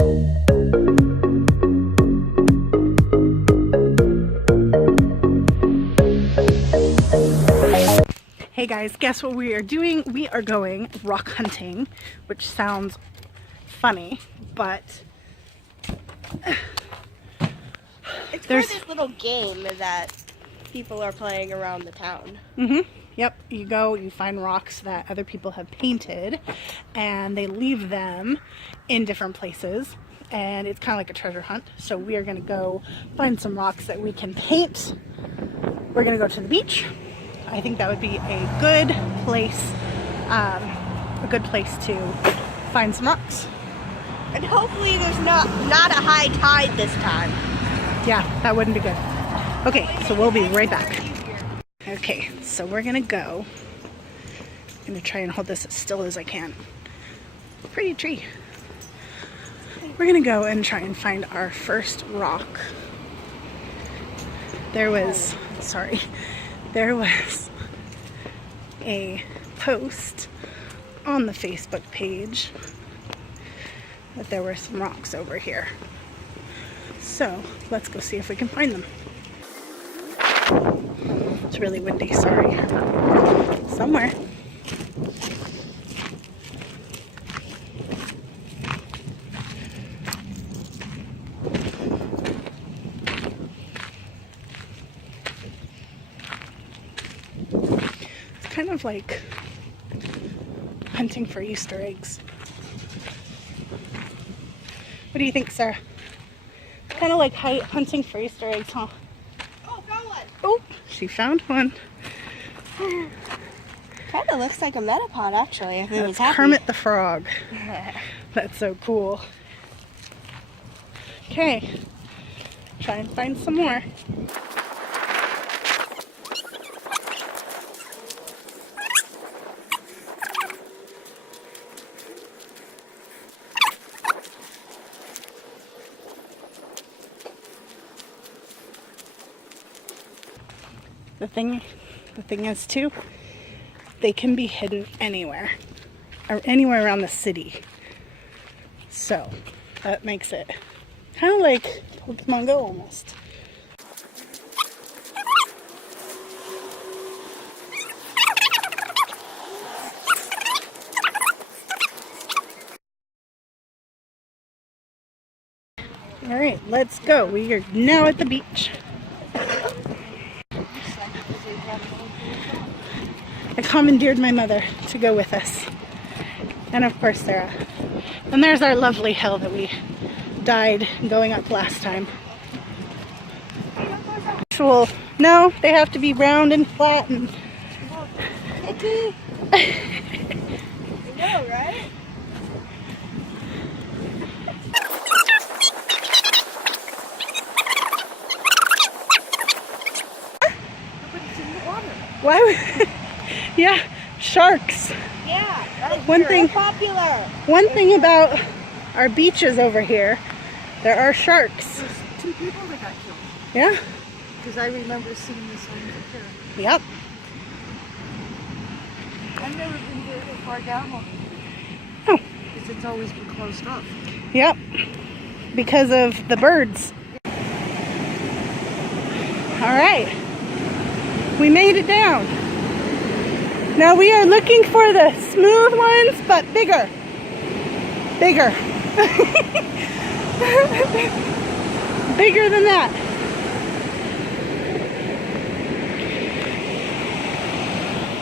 Hey guys, guess what we are doing? We are going rock hunting, which sounds funny, but it's for this little game that people are playing around the town. Yep, you go, you find rocks that other people have painted, and they leave them in different places, and it's kind of like a treasure hunt. So we are going to go find some rocks that we can paint. We're going to go to the beach. I think that would be a good place to find some rocks. And hopefully there's not a high tide this time. Yeah, that wouldn't be good. Okay, so we'll be right back. Okay, so we're gonna go. I'm gonna try and hold this as still as I can. Pretty tree. We're gonna go and try and find our first rock. There was a post on the Facebook page that there were some rocks over here. So let's go see if we can find them. It's really windy, sorry. Somewhere. Kind of like hunting for Easter eggs. What do you think, Sarah? Kind of like hunting for Easter eggs, huh? Oh, found one! Oh, she found one. Kind of looks like a metapod, actually. If it was happy. Kermit the Frog. That's so cool. Okay, try and find some more. The thing is too, they can be hidden anywhere, or anywhere around the city. So that makes it kind of like Pokemon Go almost. All right, let's go. We are now at the beach. I commandeered my mother to go with us. And of course Sarah. And there's our lovely hill that we died going up last time. Actual, no, they have to be round and flat and... You know, right? Why would... Yeah, sharks. Yeah, One thing popular. One thing about our beaches over here, there are sharks. There's 2 people that got killed. Yeah? Because I remember seeing this on the picture. Yep. I've never been very far down on it. Oh. Because it's always been closed up. Yep. Because of the birds. All right. We made it down. Now we are looking for the smooth ones, but bigger. Bigger. Bigger than that.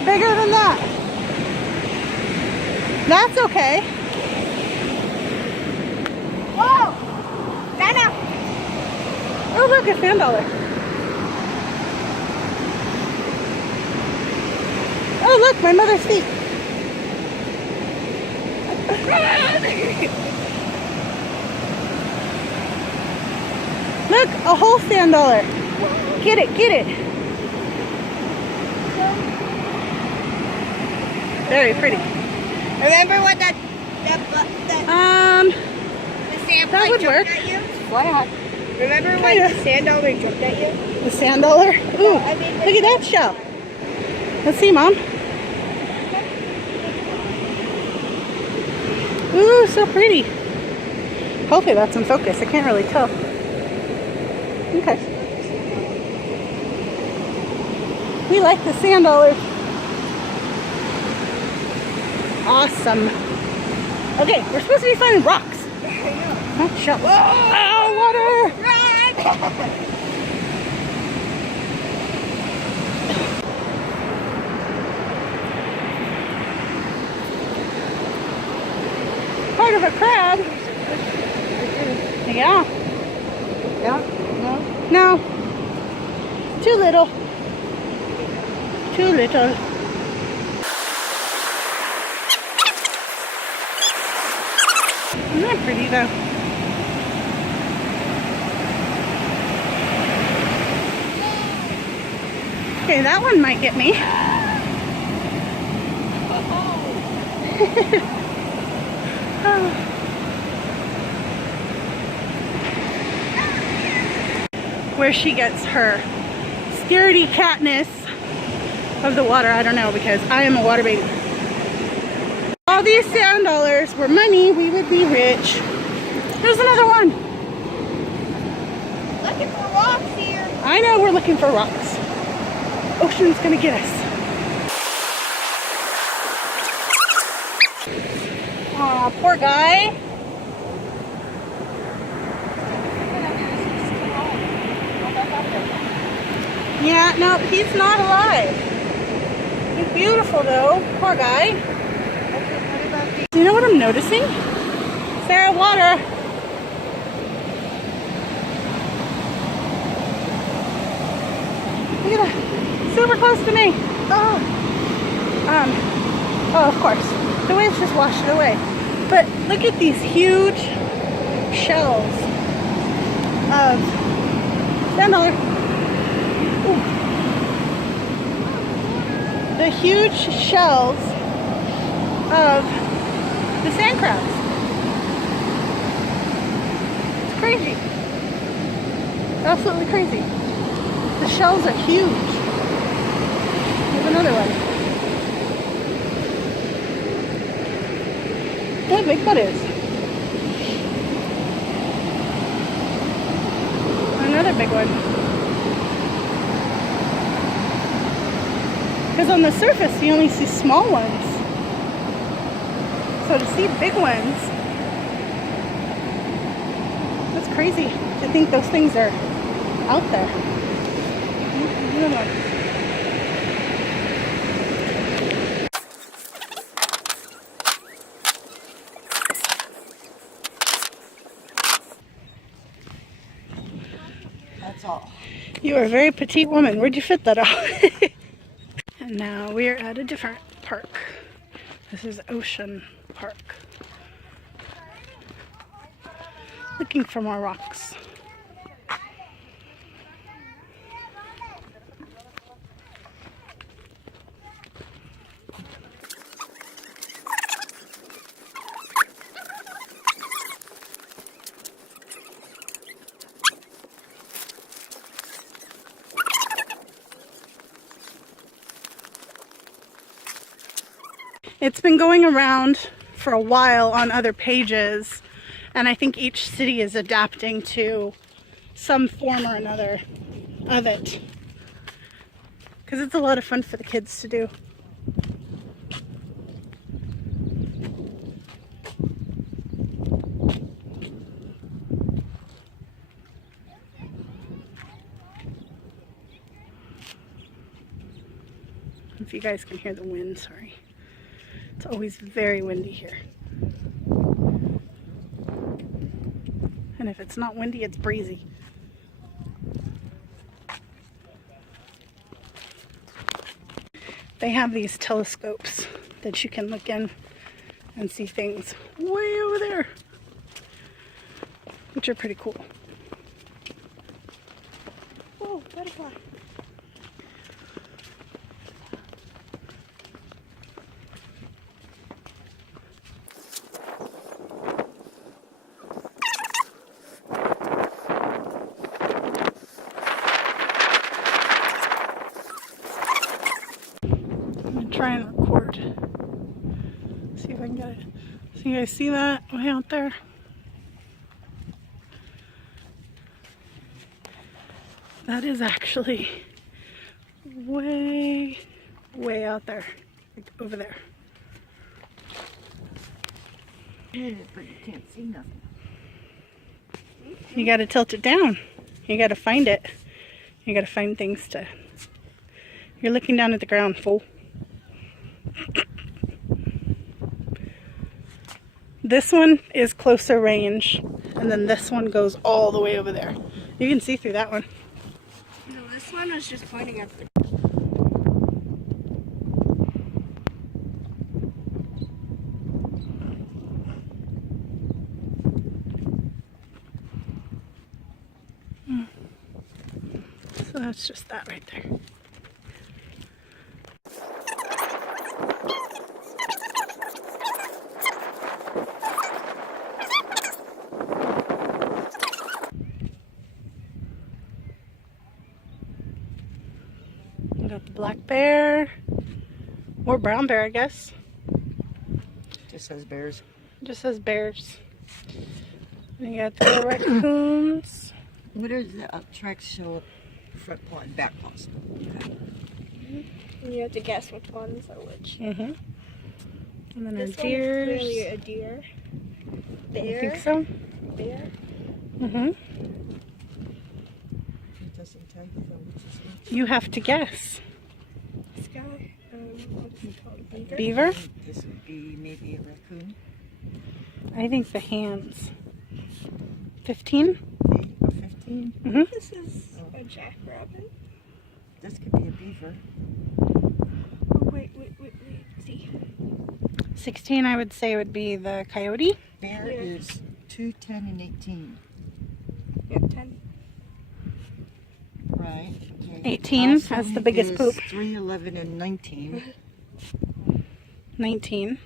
Bigger than that. That's okay. Whoa! Nana! Oh look, a sand dollar. Oh look, my mother's feet. Look, a whole sand dollar. Get it, get it. Very pretty. Remember what the sand that would work. at you? What? Remember when the sand dollar jumped at you? The sand dollar? Ooh, I mean, look at that shell. Let's see, Mom. Ooh, so pretty. Hopefully that's in focus. I can't really tell. Okay. We like the sand dollars. Awesome. Okay, we're supposed to be finding rocks. Not shells. Oh, water! Part of a crab. Yeah. Yeah? No. Too little. Too little. Isn't that pretty though? Okay, that one might get me. Where she gets her scaredy catness of the water, I don't know, because I am a water baby. All these sand dollars were money, we would be rich. There's another one. Looking for rocks here. I know we're looking for rocks. Ocean's gonna get us. Aw, poor guy. Yeah, no, he's not alive. He's beautiful though. Poor guy. You know what I'm noticing? Sarah, water. Look at that. Super close to me. Oh. Oh, of course. The waves just washed it away. But look at these huge shells of sand dollar. Ooh. The huge shells of the sand crabs. It's crazy. Absolutely crazy. The shells are huge. There's another one. Look how big that is. Another big one. Because on the surface you only see small ones. So to see big ones, that's crazy to think those things are out there. Another one. That's all. You are a very petite woman. Where'd you fit that out? And now we are at a different park. This is Ocean Park. Looking for more rocks. It's been going around for a while on other pages, and I think each city is adapting to some form or another of it, because it's a lot of fun for the kids to do. If you guys can hear the wind, sorry. It's always very windy here. And if it's not windy, it's breezy. They have these telescopes that you can look in and see things way over there, which are pretty cool. Oh, butterfly. Try and record. See if I can get it. So you guys see that way out there? That is actually way, way out there, like over there. But you can't see nothing. You gotta tilt it down. You gotta find it. You gotta find things to... You're looking down at the ground, fool. This one is closer range, and then this one goes all the way over there. You can see through that one. No, this one was just pointing at the... So that's just that right there. We got the black bear, or brown bear, I guess. Just says bears. It just says bears. And you got the little raccoons. What are the tracks show up front paw and back paws? You have to guess which ones are which. Mm-hmm. And then our This one is deers. clearly a deer. I Bear. think so. Bear. Mm-hmm. It doesn't tell you though which is which. You have to guess. This guy. What is it called? Beaver? Beaver? This would be maybe a raccoon. I think the hands. 15? 15. Mm-hmm. This is a jackrabbit. This could be a beaver. Oh, wait. See. 16, I would say, would be the coyote. Bear Yeah. is 2, 10, and 18. Yeah, 10. Right. Okay. 18 has the Possum biggest is poop. 3, 11, and 19. 19.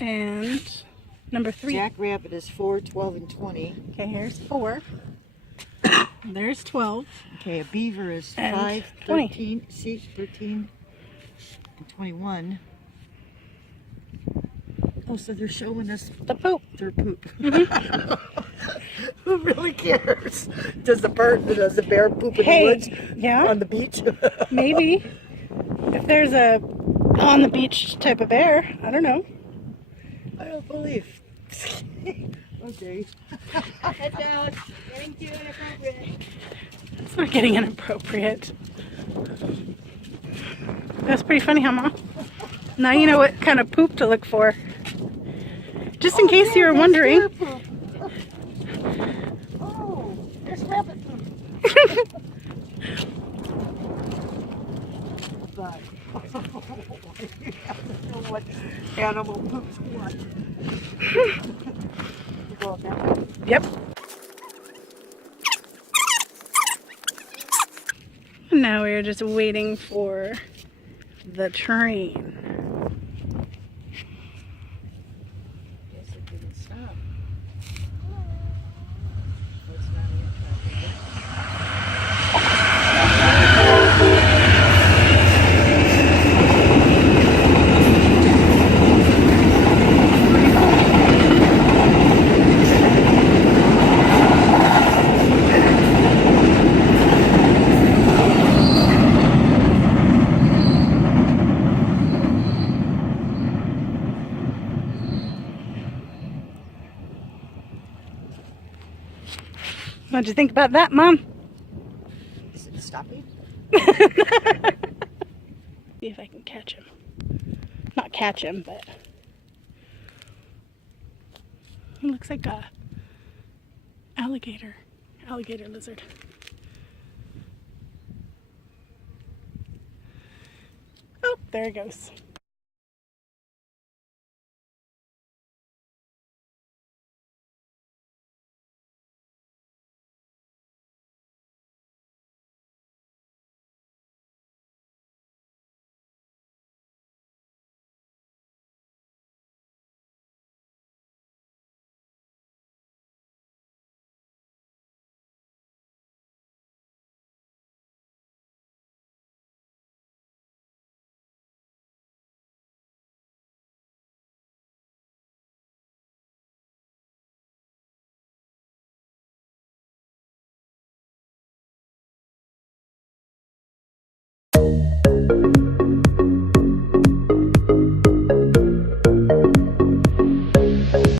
And number 3. Jackrabbit is 4, 12, and 20. Okay, here's 4. There's 12. Okay, a beaver is And 5, 20. 13, see, 13, and 21. Oh, so they're showing us The poop. their poop. Who really cares? Does the bear poop in Hey, the woods yeah. on the beach? Maybe. If there's a on the beach type of bear, I don't know. I don't believe. Okay. Heads out. Getting too inappropriate. It's not getting inappropriate. That's pretty funny, huh, Mom? Now you know what kind of poop to look for. Just in case you were wondering. Oh, there's rabbit poop. But you have to know what animal poops what. You go up that way. Yep. Now we're just waiting for the train. Guess it didn't stop. It's not in traffic. What'd you think about that, Mom? Is it stopping? See if I can catch him. Not catch him, but he looks like a alligator lizard. Oh, there he goes.